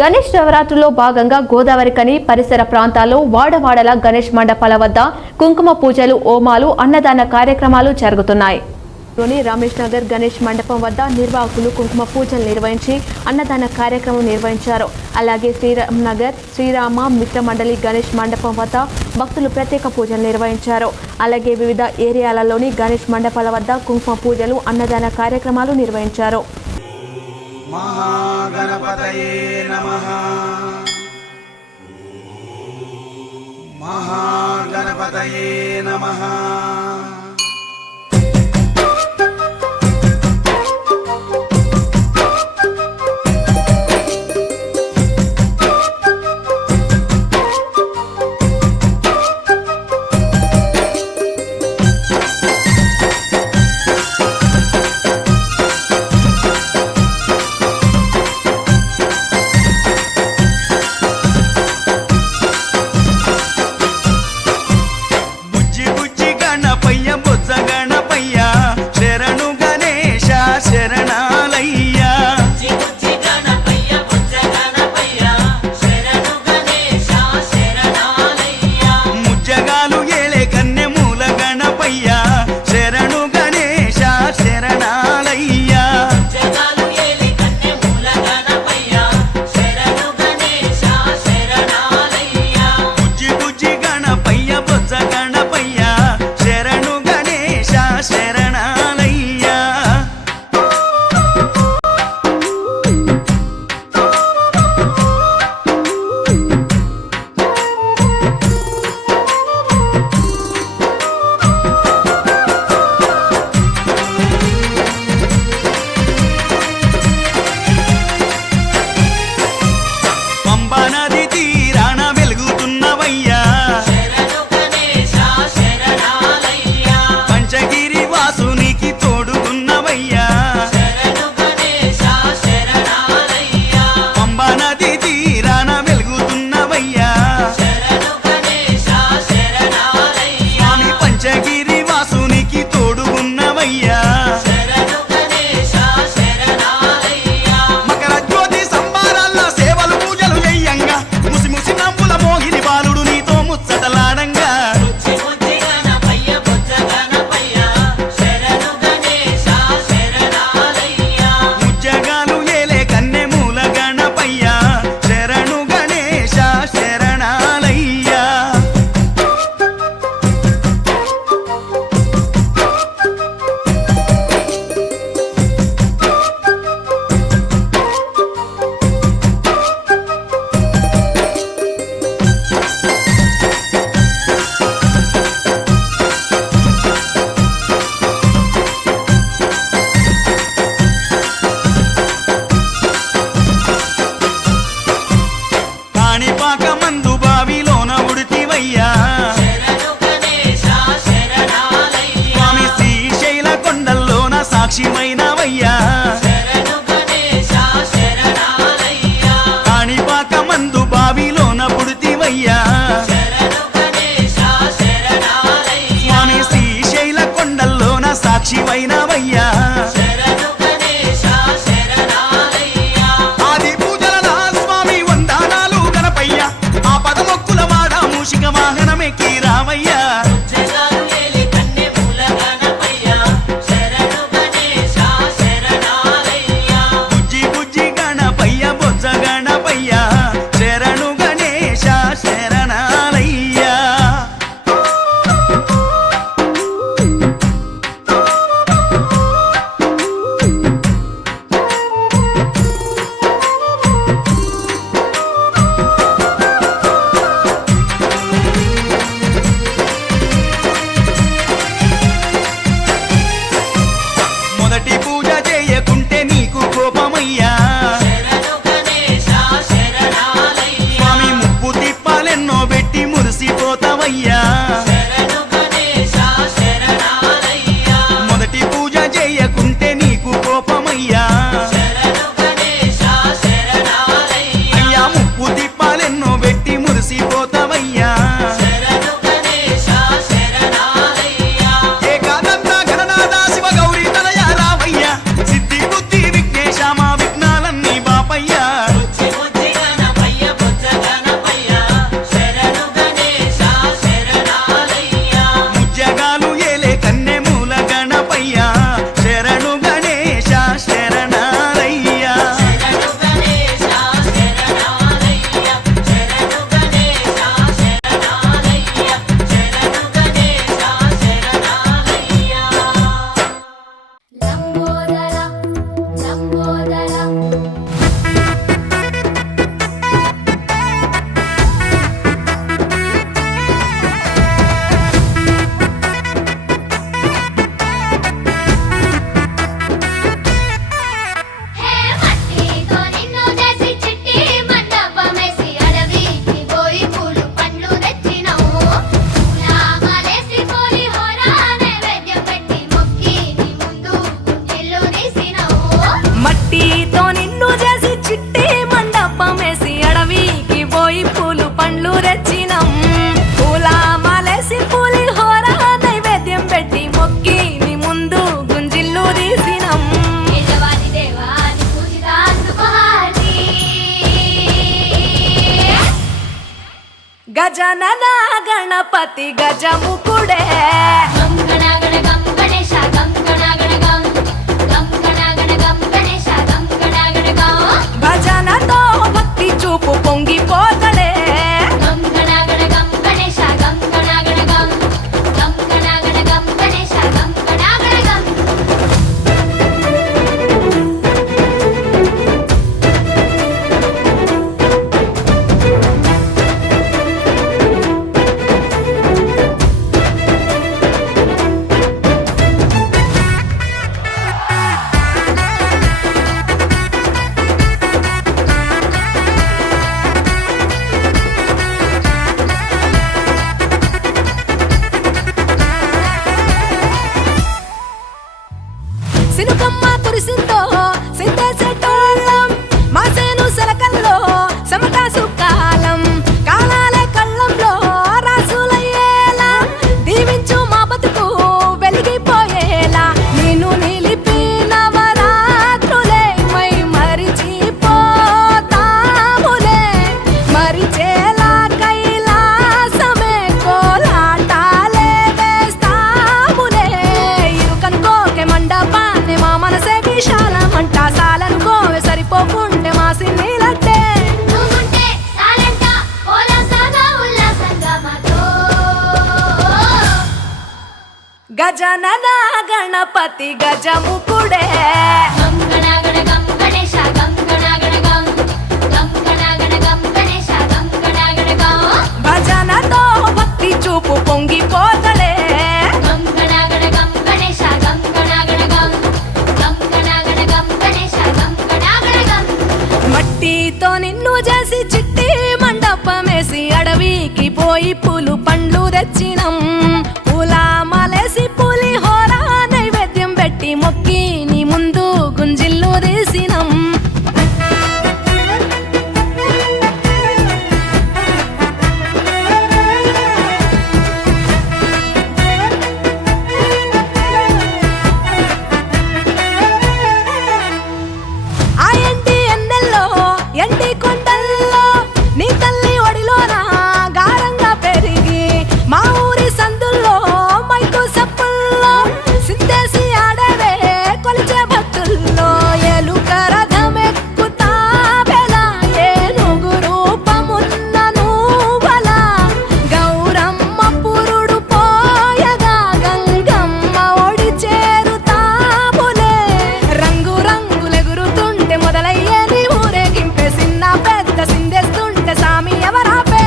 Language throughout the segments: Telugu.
గణేష్ నవరాత్రుల్లో భాగంగా గోదావరికని పరిసర ప్రాంతాల్లో వాడవాడల గణేష్ మండపాల వద్ద కుంకుమ పూజలు, హోమాలు, అన్నదాన కార్యక్రమాలు జరుగుతున్నాయి. రమేష్ నగర్ గణేష్ మండపం వద్ద నిర్వాహకులు కుంకుమ పూజలు నిర్వహించి అన్నదాన కార్యక్రమం నిర్వహించారు. అలాగే శ్రీరామ్ నగర్ శ్రీరామ మిత్ర మండలి గణేష్ మండపం వద్ద భక్తులు ప్రత్యేక పూజలు నిర్వహించారు. అలాగే వివిధ ఏరియాలలోని గణేష్ మండపాల వద్ద కుంకుమ పూజలు, అన్నదాన కార్యక్రమాలు నిర్వహించారు. महागणपतये नमः। महागणपतये नमः। గజనన గణపతి గజముకుడే గం గణగణ గం గణేశ గం గణగణ గం గం గణగణ గం గణేశ గం గణగణ గం భజనతో భక్తి చూపు పొంగిపోతడే గం గణగణ గం గణేశ గం గణగణ గం గం గణగణ గం గణేశ గం గణగణ గం సినుకమ్మ కురిసిందో సిందేసేటోళ్ళం మాసేను సెలకల్లో సమటాసు కాలం కాలాలే కళ్ళంలో రాసులయ్యేలా దీవించు మా బతుకు వెలిగిపోయేలా నిన్ను నిలిపి నవరాత్రులే మై మరిచిపోతాములే మరిచేలా కైలాసమే కోలాటాలే వేస్తాములే ఇరుకనుకోకే మండపాన్ని మా మనసే విశాలమంట సాలనుకోవే సరిపోకుంటే మా సిన్నీలట్టే నువ్వుంటే సాలంట పోలాసగా ఉల్లాసంగా మాతో గజనన గణపతి గజముకుడే గం గణగణ గం గణేశ గం గణగణ గం గం గణగణ గం గణేశ గం గణగణ గం భజనతో భక్తి చూపు పొంగిపోతడే గం గణగణ గం గణేశ గం గణగణ గం గం గణగణ గం గణేశ గం గణగణ గం మట్టితో నిన్ను చేసి చిట్టి మండపమేసి అడవికి పోయి పూలు పండ్లు తెచ్చినం పూల మలేసి పులిహోర నైవేద్యం పెట్టి మొక్కి నీ ముందు గుంజిల్లు తీసినం ఆ ఎండి ఎన్నెల్లో ఎండి కొండల్లో నీ తల్లి ఒడిలోన గారంగా పెరిగి మా ఊరి సందుల్లో మైకు సప్పుల్లో సిందేసి ఆడవే కొలిచే భక్తుల్లో ఎలుక రథమెక్కుతా బెల ఏనుగు రూపమున్న నువ్వలా గౌరమ్మ పురుడు పోయగా గంగమ్మ ఒడి చేరుతాములే రంగు రంగులెగురుతుంటే మొదలయ్యే నీ ఊరేగింపే చిన్న పెద్ద సిందేస్తుంటే సామి ఎవరాపే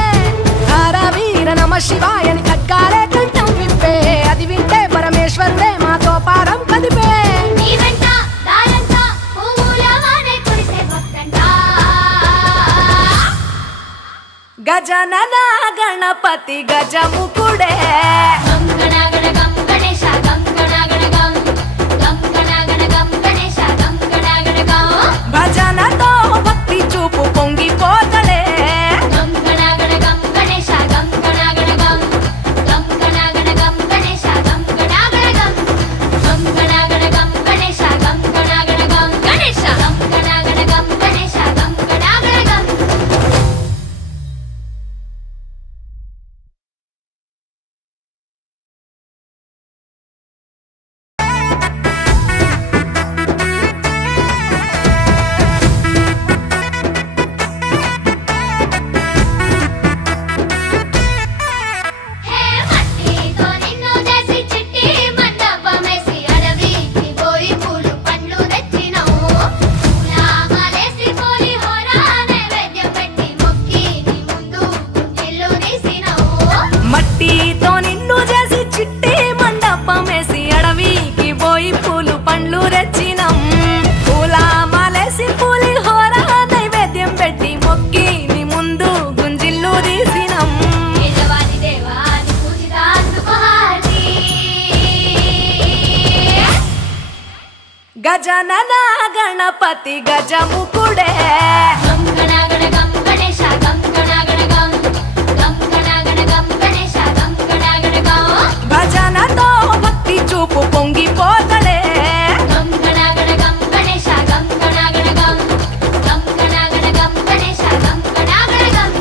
హర వీర నమ శివాయని ఖడ్గాలే కంఠం విప్పే అది వింటే పరమేశ్వరుడే మాతో పారం కదిపే నీ వెంట దారంత పువ్వుల వానే కురిసే భక్తంట గజనన గణపతి గజముకుడే గం గణగణ గం గణేశ గం గణగణ గం గం గణగణ గం గణేశ గం గణగణ గం భజనతో భక్తి చూపు పొంగిపోతడే గం గణగణ గం గణేశ గం గణగణ గం గం గణగణ గం గణేశ గం గణగణ గం గం గణగణ గం గణేశ గం గణగణ గం గణేశ గం గణగణ గం గణేశ గం గణగణ గం హే మట్టితో నిన్ను చేసి చిట్టి మండపమేసి అడవికి పోయి పూలు పండ్లు తెచ్చినావు పూల మాలేసి పులిహోర నైవేద్యం పెట్టి మొక్కి నీ ముందు గుంజిల్లు తీసినావు మట్టితో నిన్ను చేసి చిట్టి మండపమేసి అడవికి పోయి పూలు పండ్లు తెచ్చినం పూల మాలేసి పులిహోర నైవేద్యం పెట్టి మొక్కి నీ ముందు గుంజిల్లు తీసినం పేదవాడి దేవాని పూజితాందుకు హారతి గజనన గణపతి గజముకుడే గం గణగణ గం గణేశ గం గణగణ గం గం గణగణ గం గణేశ గం గణగణ గం భజనతో భక్తి చూపు పొంగిపోతడే గం గణగణ గం గణేశ గం గణగణ గం గం గణగణ గం గణేశ గం గణగణ గం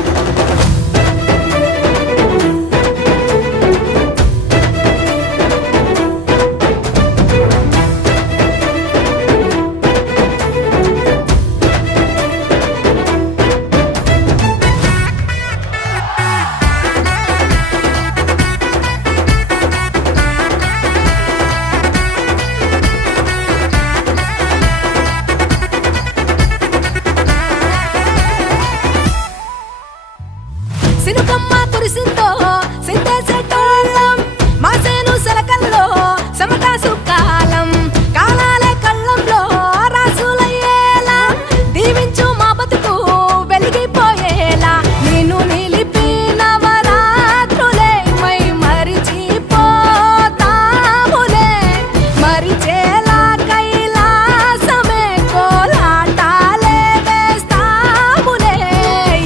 సినుకమ్మ కురిసిందో సిందేసేటోళ్ళం మాసేను సెలకల్లో సమతా సుకాలం కాలాలే కళ్ళంలో రాసులయ్యేలా దీవించు మా బతుకు వెలిగిపోయేలా నేను నిలిపిన వరాత్రులే మై మరిచిపోతాములే మరిచేలా కైలాసమే కోలాటాలే వేస్తాములే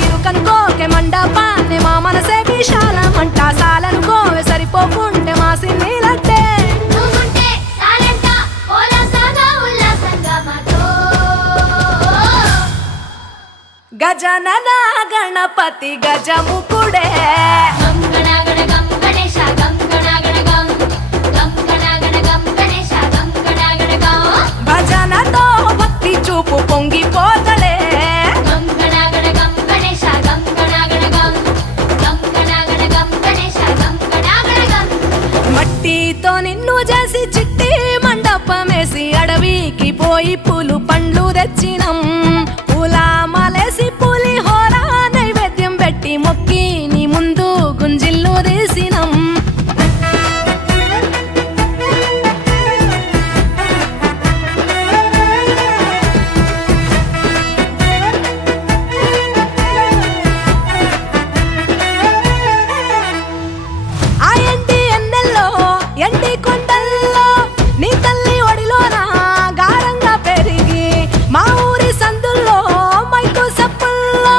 ఇరుకనుకోకే మండపాన్ని మా మనసే విశాలమంట సాలనుకోవే సరిపోకుంటే మా సిన్నీలట్టే నువ్వుంటే సాలంట ఉల్లాసంగా ఉల్లాసంగా మాతో గజనన గణపతి గజముకుడే గం గణగణగం గణేశ గం గణగణగం గం గణగణగం గణేశ గం గణగణగం భజనతో భక్తి చూపు పొంగిపోతలే గం గణగణగం గణేశ గం గణగణగం గం గణగణగం గణేశ గం గణగణగం మట్టితో నిన్ను చేసి చిట్టి మండపమేసి అడవికి పోయి పూలు పండ్లు తెచ్చినం పూల మాలేసి పులిహోర నైవేద్యం పెట్టి మొక్కి నీ ముందు గుంజిల్లు తీసినం ఆ ఎండి ఎన్నెల్లో ఎండి కొండల్లో నీ తల్లి ఒడిలోన గారంగా పెరిగి మా ఊరి సందుల్లో మైకు సప్పుల్లో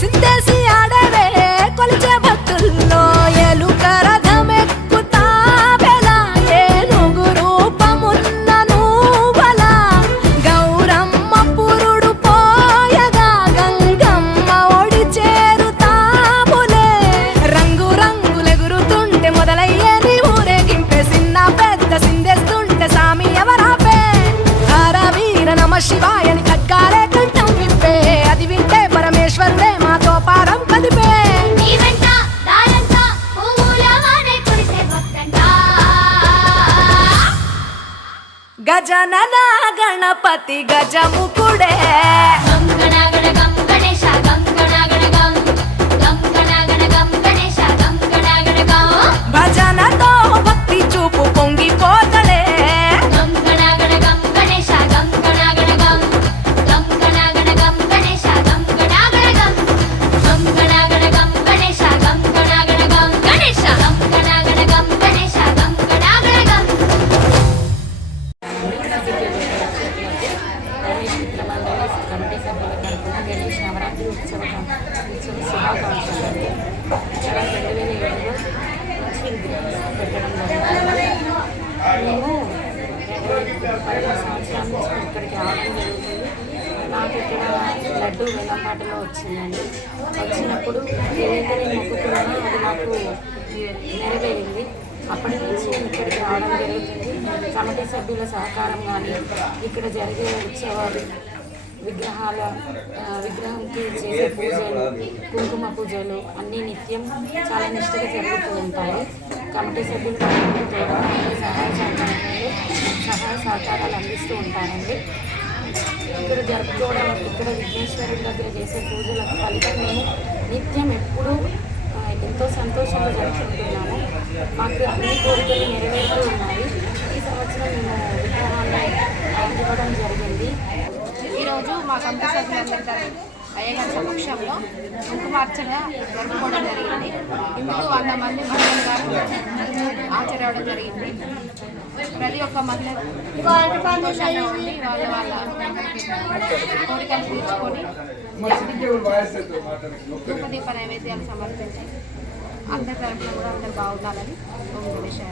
సిందేసి ఆడవే కొలిచే భక్తుల్లో ఎలుక రథమెక్కుతావెలా ఏనుగు రూపమున్న నువ్వలా గౌరమ్మ పురుడు పోయగా గంగమ్మ ఒడి చేరుతాములే రంగు రంగులెగురుతుంటే మొదలయ్యే నీ ఊరేగింపే చిన్న పెద్ద సిందేస్తుంటే సామి ఎవరాపే హర వీర నమ శివాయని ఖడ్గాలే కంఠం విప్పే అది వింటే పరమేశ్వరుడే మాతో పారం కదిపే నీ వెంట దారంతా పువ్వుల వానే కురిసే భక్తంట గజనన గణపతి గజముకుడే గం గణగణగం గణేశ గం గణగణగం గం గణగణగం గణేశ గం గణగణగం భజనతో భక్తి చూపు పొంగిపోతలే గం గణగణగం గణేశ గం గణగణగం గం గణగణగం గణేశ గం గణగణగం గం గణగణగం గణేశ గం గణగణగం గణేశ గం గణగణగం గణేశ గం గణగణగం కమిటీ సభ్యుల తరఫున గణేష్ నవరాత్రి ఉత్సవ శుభాకాంక్షలు. 2007లో నుంచి పెట్టడం జరిగింది. మేము 15 సంవత్సరాల నుంచి ఇక్కడికి రావడం జరుగుతుంది. నాకు ఇక్కడ లడ్డు వేలంపాటలో వచ్చిందండి. వచ్చినప్పుడు ఏదైతే నేను మొక్కుకున్నానో అది నాకు నెరవేరింది. అప్పటి నుంచి ఇక్కడికి రావడం జరుగుతుంది. కమిటీ సభ్యుల సహకారం కానీ ఇక్కడ జరిగే ఉత్సవాలు విగ్రహంకి చేసే పూజలు కుంకుమ పూజలు అన్నీ నిత్యం చాలా నిష్ఠగా జరుగుతూ ఉంటాయి. కమిటీ సభ్యులు తోడు సహాయ సహకారాలు అందిస్తూ ఉంటారండి. ఇక్కడ జరుపుకోవడం ఇక్కడ విఘ్నేశ్వరుడి దగ్గర చేసే పూజల ఫలితం మేము నిత్యం ఎప్పుడూ ఎంతో సంతోషంగా జరుపుకుంటున్నాము. మాకు అన్ని కోరికలు నెరవేరుతూ ఉన్నాయి. ఈ సంవత్సరం మేము విగ్రహాన్ని ఇవ్వడం జరిగింది. ఈరోజు మా కమిటీ సభ్యులందరి అయ్యగారి సమక్షంలో కుంకుమార్చన జరుపుకోవడం జరిగింది. ఇందులో 100 మంది మహిళలు గారు హాజరవడం జరిగింది. ప్రతి ఒక్క మహిళ సంతోషంగా ఉండి వాళ్ళ కోరికలు తీర్చుకొని ధూపదీప నైవేద్యాలు సమర్పించి అందరి తరఫున కూడా అందరు బాగుండాలని ఓం గణేశాయ.